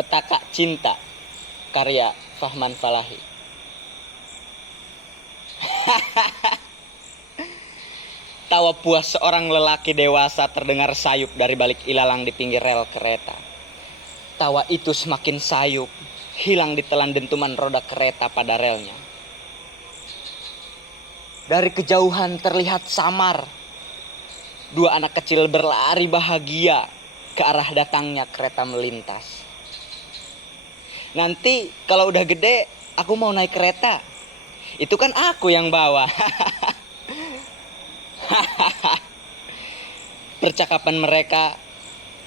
Petaka Cinta, karya Fahman Falahi. Tawa puas seorang lelaki dewasa terdengar sayup dari balik ilalang di pinggir rel kereta. Tawa itu semakin sayup, hilang ditelan dentuman roda kereta pada relnya. Dari kejauhan terlihat samar, dua anak kecil berlari bahagia ke arah datangnya kereta melintas. Nanti kalau udah gede, aku mau naik kereta. Itu kan aku yang bawa. Percakapan mereka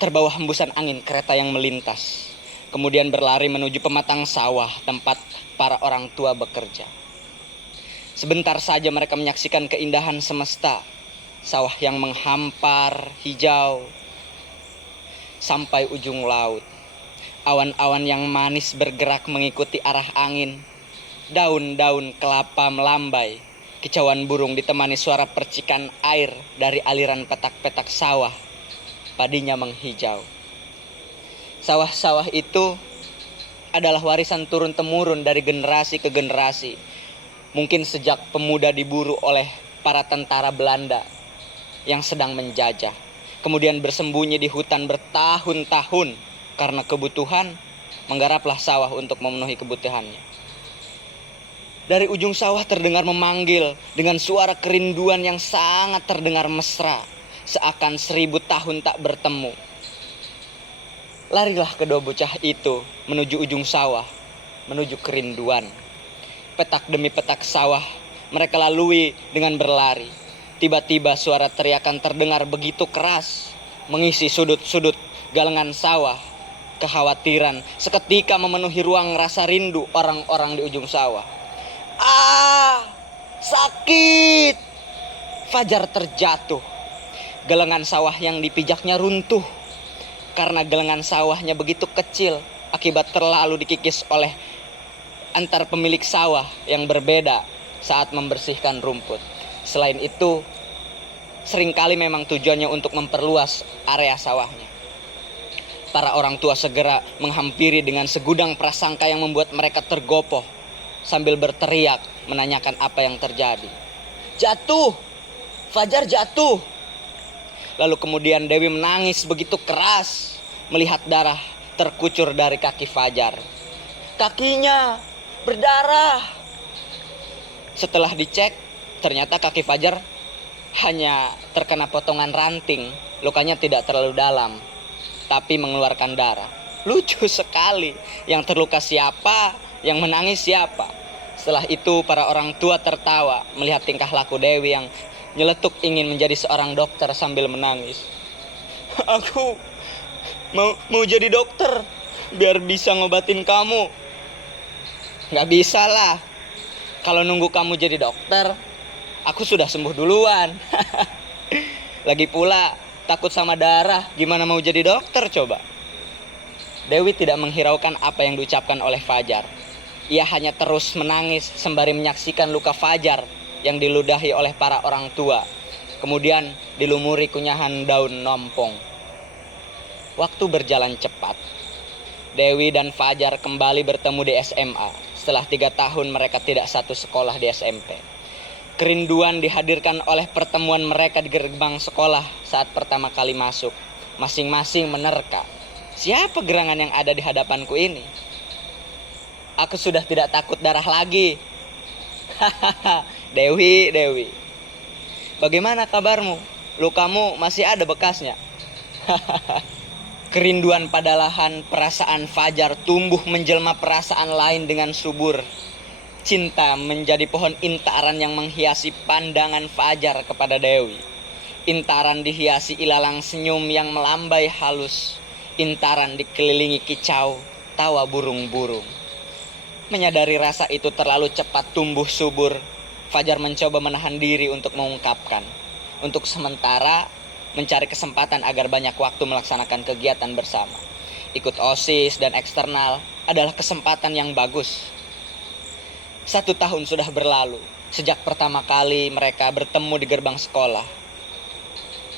terbawa hembusan angin kereta yang melintas. Kemudian berlari menuju pematang sawah tempat para orang tua bekerja. Sebentar saja mereka menyaksikan keindahan semesta. Sawah yang menghampar, hijau, sampai ujung laut. Awan-awan yang manis bergerak mengikuti arah angin. Daun-daun kelapa melambai. Kicauan burung ditemani suara percikan air dari aliran petak-petak sawah. Padinya menghijau. Sawah-sawah itu adalah warisan turun-temurun dari generasi ke generasi. Mungkin sejak pemuda diburu oleh para tentara Belanda yang sedang menjajah. Kemudian bersembunyi di hutan bertahun-tahun karena kebutuhan, menggaraplah sawah untuk memenuhi kebutuhannya. Dari ujung sawah terdengar memanggil dengan suara kerinduan yang sangat terdengar mesra, seakan 1000 tahun tak bertemu. Larilah kedua bocah itu menuju ujung sawah, menuju kerinduan. Petak demi petak sawah mereka lalui dengan berlari. Tiba-tiba suara teriakan terdengar begitu keras, mengisi sudut-sudut galengan sawah. Kekhawatiran seketika memenuhi ruang rasa rindu orang-orang di ujung sawah. Ah, sakit! Fajar terjatuh. Galengan sawah yang dipijaknya runtuh. Karena galengan sawahnya begitu kecil akibat terlalu dikikis oleh antar pemilik sawah yang berbeda saat membersihkan rumput. Selain itu, seringkali memang tujuannya untuk memperluas area sawahnya. Para orang tua segera menghampiri dengan segudang prasangka yang membuat mereka tergopoh sambil berteriak menanyakan apa yang terjadi. Jatuh! Fajar jatuh! Lalu kemudian Dewi menangis begitu keras melihat darah terkucur dari kaki Fajar. Kakinya berdarah. Setelah dicek, ternyata kaki Fajar hanya terkena potongan ranting. Lukanya tidak terlalu dalam, tapi mengeluarkan darah. Lucu sekali. Yang terluka siapa? Yang menangis siapa? Setelah itu para orang tua tertawa melihat tingkah laku Dewi yang nyeletuk ingin menjadi seorang dokter sambil menangis. Aku mau jadi dokter biar bisa ngobatin kamu. Gak bisa lah. Kalau nunggu kamu jadi dokter, aku sudah sembuh duluan. Lagi pula takut sama darah, gimana mau jadi dokter coba? Dewi tidak menghiraukan apa yang diucapkan oleh Fajar. Ia hanya terus menangis sembari menyaksikan luka Fajar yang diludahi oleh para orang tua. Kemudian dilumuri kunyahan daun nompong. Waktu berjalan cepat. Dewi dan Fajar kembali bertemu di SMA. Setelah 3 tahun mereka tidak satu sekolah di SMP. Kerinduan dihadirkan oleh pertemuan mereka di gerbang sekolah saat pertama kali masuk. Masing-masing menerka. Siapa gerangan yang ada di hadapanku ini? Aku sudah tidak takut darah lagi. Hahaha, Dewi. Bagaimana kabarmu? Lukamu masih ada bekasnya? Kerinduan pada lahan, perasaan Fajar tumbuh menjelma perasaan lain dengan subur. Cinta menjadi pohon intaran yang menghiasi pandangan Fajar kepada Dewi. Intaran dihiasi ilalang senyum yang melambai halus. Intaran dikelilingi kicau, tawa burung-burung. Menyadari rasa itu terlalu cepat tumbuh subur, Fajar mencoba menahan diri untuk mengungkapkan. Untuk sementara, mencari kesempatan agar banyak waktu melaksanakan kegiatan bersama. Ikut OSIS dan eksternal adalah kesempatan yang bagus. 1 tahun sudah berlalu, sejak pertama kali mereka bertemu di gerbang sekolah.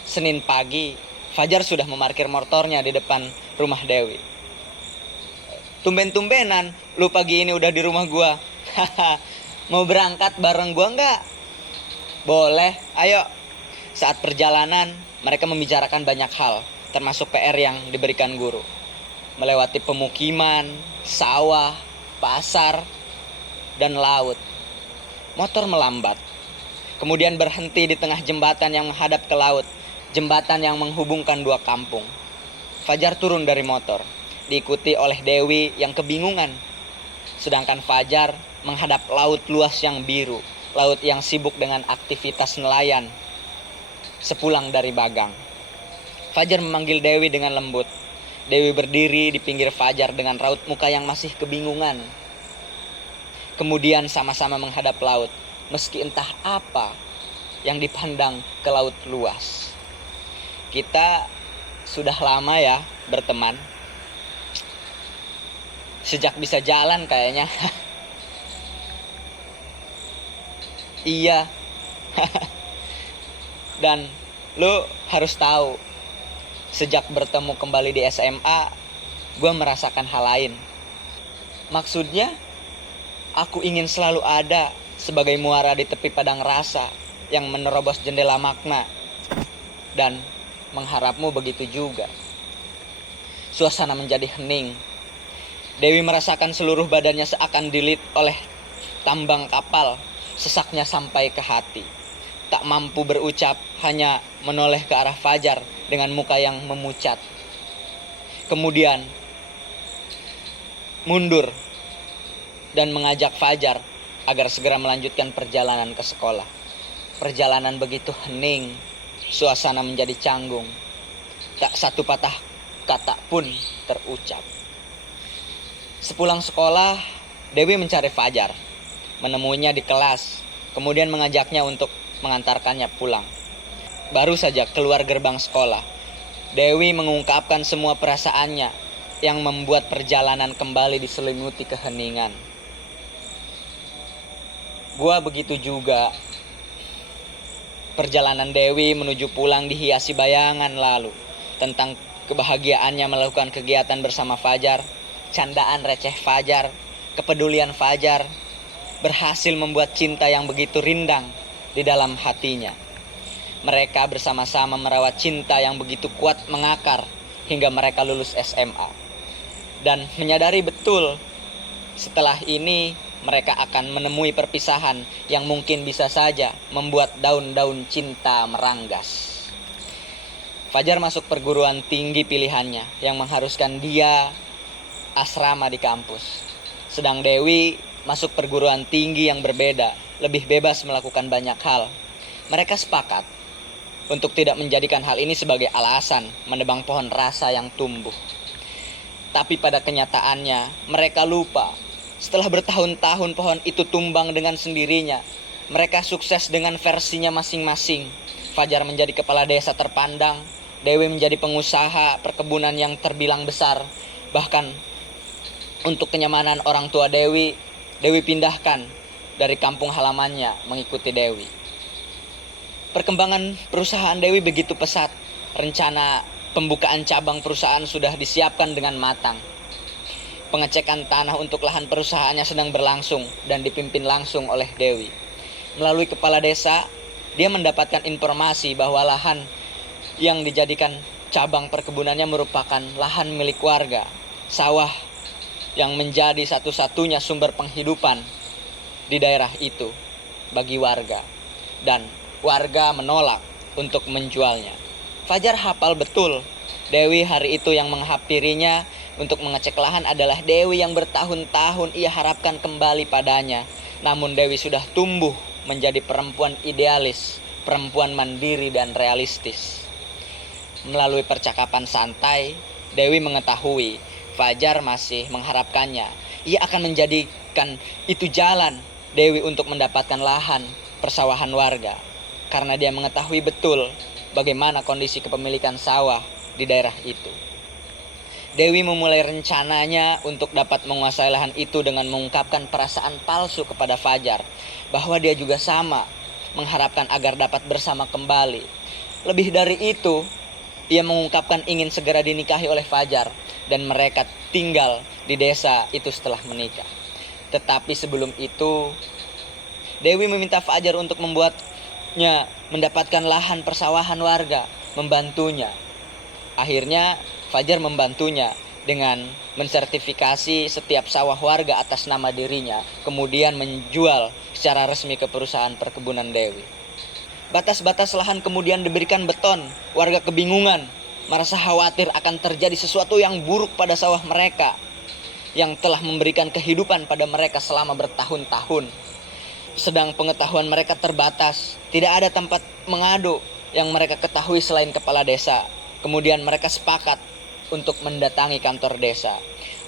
Senin pagi, Fajar sudah memarkir motornya di depan rumah Dewi. Tumben-tumbenan lu pagi ini udah di rumah gua. Mau berangkat bareng gua nggak? Boleh, ayo. Saat perjalanan, mereka membicarakan banyak hal, termasuk PR yang diberikan guru. Melewati pemukiman, sawah, pasar, dan laut. Motor melambat. Kemudian berhenti di tengah jembatan yang menghadap ke laut. Jembatan yang menghubungkan dua kampung. Fajar turun dari motor, diikuti oleh Dewi yang kebingungan. Sedangkan Fajar menghadap laut luas yang biru. Laut yang sibuk dengan aktivitas nelayan. Sepulang dari Bagang, Fajar memanggil Dewi dengan lembut. Dewi berdiri di pinggir Fajar dengan raut muka yang masih kebingungan. Kemudian sama-sama menghadap laut, meski entah apa yang dipandang ke laut luas. Kita sudah lama ya berteman. Sejak bisa jalan kayaknya. Iya. Dan lo harus tahu, sejak bertemu kembali di SMA, gue merasakan hal lain. Maksudnya, aku ingin selalu ada sebagai muara di tepi padang rasa yang menerobos jendela makna. Dan mengharapmu begitu juga. Suasana menjadi hening. Dewi merasakan seluruh badannya seakan dilit oleh tambang kapal. Sesaknya sampai ke hati. Tak mampu berucap, hanya menoleh ke arah Fajar dengan muka yang memucat. Kemudian mundur dan mengajak Fajar agar segera melanjutkan perjalanan ke sekolah. Perjalanan begitu hening, suasana menjadi canggung. Tak satu patah kata pun terucap. Sepulang sekolah, Dewi mencari Fajar, menemuinya di kelas, kemudian mengajaknya untuk mengantarkannya pulang. Baru saja keluar gerbang sekolah, Dewi mengungkapkan semua perasaannya yang membuat perjalanan kembali diselimuti keheningan. Gua begitu juga. Perjalanan Dewi menuju pulang dihiasi bayangan lalu tentang kebahagiaannya melakukan kegiatan bersama Fajar, candaan receh Fajar, kepedulian Fajar, berhasil membuat cinta yang begitu rindang di dalam hatinya. Mereka bersama-sama merawat cinta yang begitu kuat mengakar hingga mereka lulus SMA. Dan menyadari betul, setelah ini mereka akan menemui perpisahan yang mungkin bisa saja membuat daun-daun cinta meranggas. Fajar masuk perguruan tinggi pilihannya yang mengharuskan dia asrama di kampus. Sedang Dewi masuk perguruan tinggi yang berbeda, lebih bebas melakukan banyak hal. Mereka sepakat untuk tidak menjadikan hal ini sebagai alasan menebang pohon rasa yang tumbuh. Tapi pada kenyataannya, mereka lupa. Setelah bertahun-tahun pohon itu tumbang dengan sendirinya. Mereka sukses dengan versinya masing-masing. Fajar menjadi kepala desa terpandang, Dewi menjadi pengusaha perkebunan yang terbilang besar. Bahkan untuk kenyamanan orang tua Dewi pindahkan dari kampung halamannya mengikuti Dewi. Perkembangan perusahaan Dewi begitu pesat. Rencana pembukaan cabang perusahaan sudah disiapkan dengan matang. Pengecekan tanah untuk lahan perusahaannya sedang berlangsung dan dipimpin langsung oleh Dewi. Melalui kepala desa, dia mendapatkan informasi bahwa lahan yang dijadikan cabang perkebunannya merupakan lahan milik warga. Sawah yang menjadi satu-satunya sumber penghidupan di daerah itu bagi warga. Dan warga menolak untuk menjualnya. Fajar hafal betul, Dewi hari itu yang menghampirinya untuk mengecek lahan adalah Dewi yang bertahun-tahun ia harapkan kembali padanya. Namun Dewi sudah tumbuh menjadi perempuan idealis, perempuan mandiri dan realistis. Melalui percakapan santai, Dewi mengetahui Fajar masih mengharapkannya. Ia akan menjadikan itu jalan Dewi untuk mendapatkan lahan persawahan warga. Karena dia mengetahui betul bagaimana kondisi kepemilikan sawah di daerah itu. Dewi memulai rencananya untuk dapat menguasai lahan itu dengan mengungkapkan perasaan palsu kepada Fajar. Bahwa dia juga sama, mengharapkan agar dapat bersama kembali. Lebih dari itu, ia mengungkapkan ingin segera dinikahi oleh Fajar. Dan mereka tinggal di desa itu setelah menikah. Tetapi sebelum itu, Dewi meminta Fajar untuk membuatnya mendapatkan lahan persawahan warga, membantunya. Akhirnya Fajar membantunya dengan mensertifikasi setiap sawah warga atas nama dirinya, kemudian menjual secara resmi ke perusahaan perkebunan Dewi. Batas-batas lahan kemudian diberikan beton. Warga kebingungan, merasa khawatir akan terjadi sesuatu yang buruk pada sawah mereka yang telah memberikan kehidupan pada mereka selama bertahun-tahun. Sedang pengetahuan mereka terbatas, tidak ada tempat mengadu yang mereka ketahui selain kepala desa. Kemudian mereka sepakat untuk mendatangi kantor desa.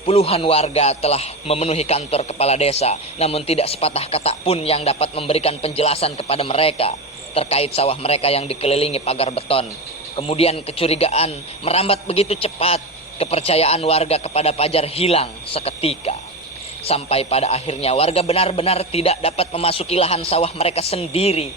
Puluhan warga telah memenuhi kantor kepala desa, namun tidak sepatah kata pun yang dapat memberikan penjelasan kepada mereka terkait sawah mereka yang dikelilingi pagar beton. Kemudian kecurigaan merambat begitu cepat, kepercayaan warga kepada Fajar hilang seketika. Sampai pada akhirnya warga benar-benar tidak dapat memasuki lahan sawah mereka sendiri,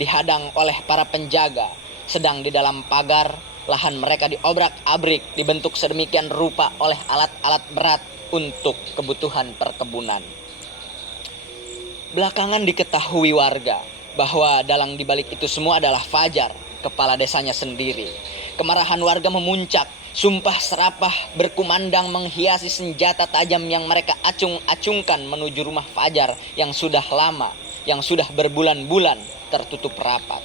dihadang oleh para penjaga. Sedang di dalam pagar, lahan mereka diobrak-abrik, dibentuk sedemikian rupa oleh alat-alat berat untuk kebutuhan perkebunan. Belakangan diketahui warga bahwa dalang dibalik itu semua adalah Fajar, kepala desanya sendiri. Kemarahan warga memuncak, sumpah serapah berkumandang menghiasi senjata tajam yang mereka acung-acungkan menuju rumah Fajar yang sudah lama, yang sudah berbulan-bulan tertutup rapat.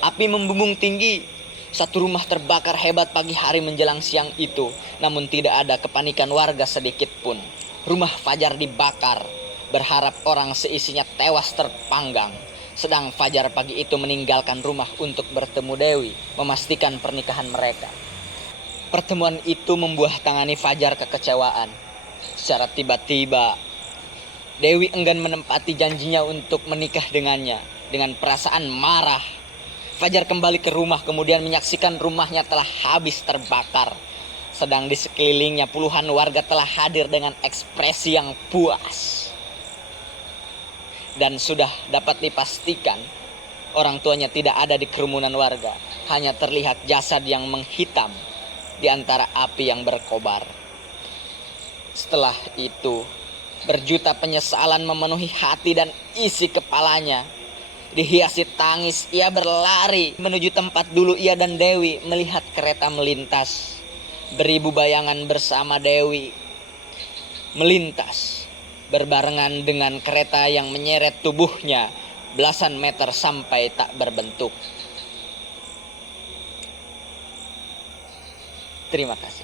Api membumbung tinggi. Satu rumah terbakar hebat pagi hari menjelang siang itu, namun tidak ada kepanikan warga sedikit pun. Rumah Fajar dibakar, berharap orang seisinya tewas terpanggang. Sedang Fajar pagi itu meninggalkan rumah untuk bertemu Dewi, memastikan pernikahan mereka. Pertemuan itu membuahtangani Fajar kekecewaan. Secara tiba-tiba, Dewi enggan menempati janjinya untuk menikah dengannya. Dengan perasaan marah, Fajar kembali ke rumah, kemudian menyaksikan rumahnya telah habis terbakar. Sedang di sekelilingnya puluhan warga telah hadir dengan ekspresi yang puas. Dan sudah dapat dipastikan orang tuanya tidak ada di kerumunan warga. Hanya terlihat jasad yang menghitam di antara api yang berkobar. Setelah itu, berjuta penyesalan memenuhi hati dan isi kepalanya. Dihiasi tangis, ia berlari menuju tempat dulu ia dan Dewi melihat kereta melintas. Beribu bayangan bersama Dewi melintas berbarengan dengan kereta yang menyeret tubuhnya belasan meter sampai tak berbentuk. Terima kasih.